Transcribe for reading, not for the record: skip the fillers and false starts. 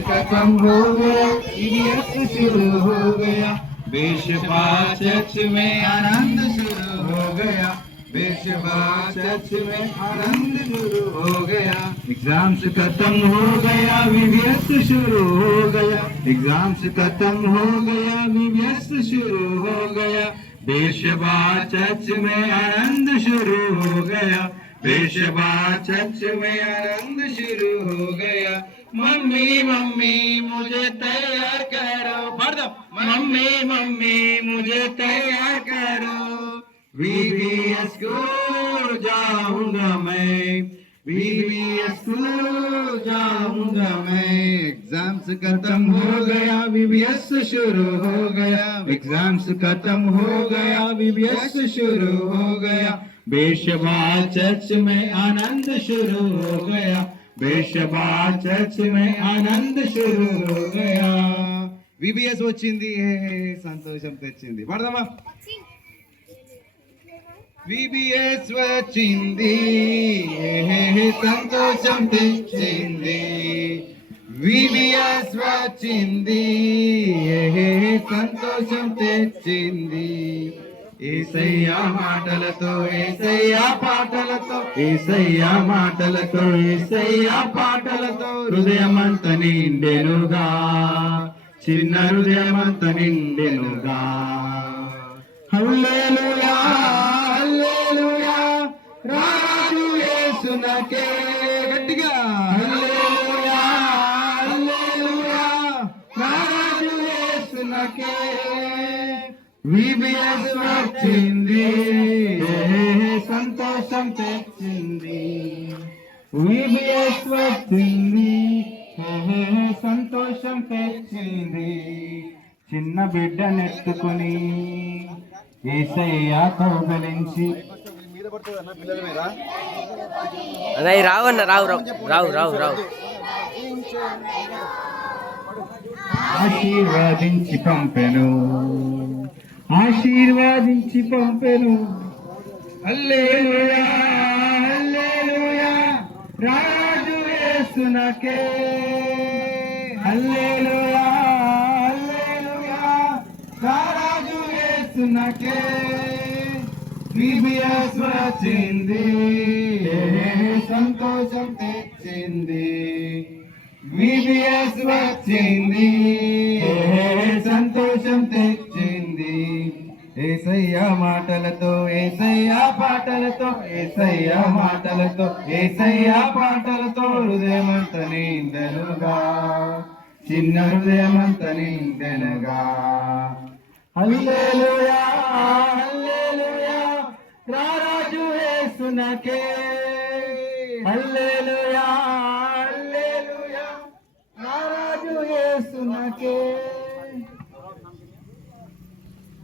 खत्म हो गया, इडियट्स शुरू हो गया, बेशबा चर्च में आनंद शुरू हो गया, बेशबा चर्च में आनंद शुरू हो गया। एग्जाम्स खत्म हो गया, VBS शुरू हो गया, एग्जाम्स खत्म हो गया, VBS शुरू हो गया, बेशबा चर्च में आनंद शुरू हो गया, बेशबा चर्च में आनंद शुरू हो गया। मम्मी मम्मी मुझे तैयार करो, पढ़ दो। मम्मी मम्मी मुझे तैयार करो, VBS को जाऊंगा मैं, VBS को जाऊंगा मैं। एग्जाम्स खत्म हो गया, VBS शुरू हो गया, एग्जाम्स खत्म हो गया, VBS शुरू हो गया, बेशबा चर्च में आनंद शुरू हो गया, बेशबा चर्च में आनंद शुरू हो गया। VBS వచ్చింది, సంతోషం తెచ్చింది. పడదామా? VBS వచ్చింది, సంతోషం తెచ్చింది, VBS వచ్చింది, సంతోషం తెచ్చింది। ఏసయ్యా మాటలతో, ఏసయ్యా పాటలతో, ఏసయ్యా మాటలతో, ఏసయ్యా పాటలతో హృదయమంత నిండెనుగా, చిన్న హృదయమంత నిండెనుగా। హల్లెలూయా హల్లెలూయా రాజు యేసునకే, గట్టిగా హల్లెలూయా హల్లెలూయా రాజు యేసునకే। VBS వచ్చింది, సంతోషం తెచ్చింది, VBS వచ్చింది, సంతోషం తెచ్చింది। చిన్న బిడ్డనెత్తుకుని యేసయ్య కౌగలించి, అదే రావన్న రావు రావు రావు రావు రావు ఆశీర్వాదించి పంపెను, ఆశీర్వాదించి పంపెను। హల్లెలూయా హల్లెలూయా రాజు యేసునకే, హల్లెలూయా హల్లెలూయా రాజు యేసునకే। VBS వచ్చింది, సంతోషం తెచ్చింది, VBS వచ్చింది, సంతోషం తెచ్చింది। ఏసయ్యా మాటలతో, ఏసయ్యా పాటలతో, ఏసయ్యా మాటలతో, ఏసయ్యా పాటలతో హృదయమంత నిండెనుగా, చిన్న హృదయమంత నిండెనుగా। హల్లెలూయా హల్లెలూయా రాజు యేసునకే, హల్లెలూయా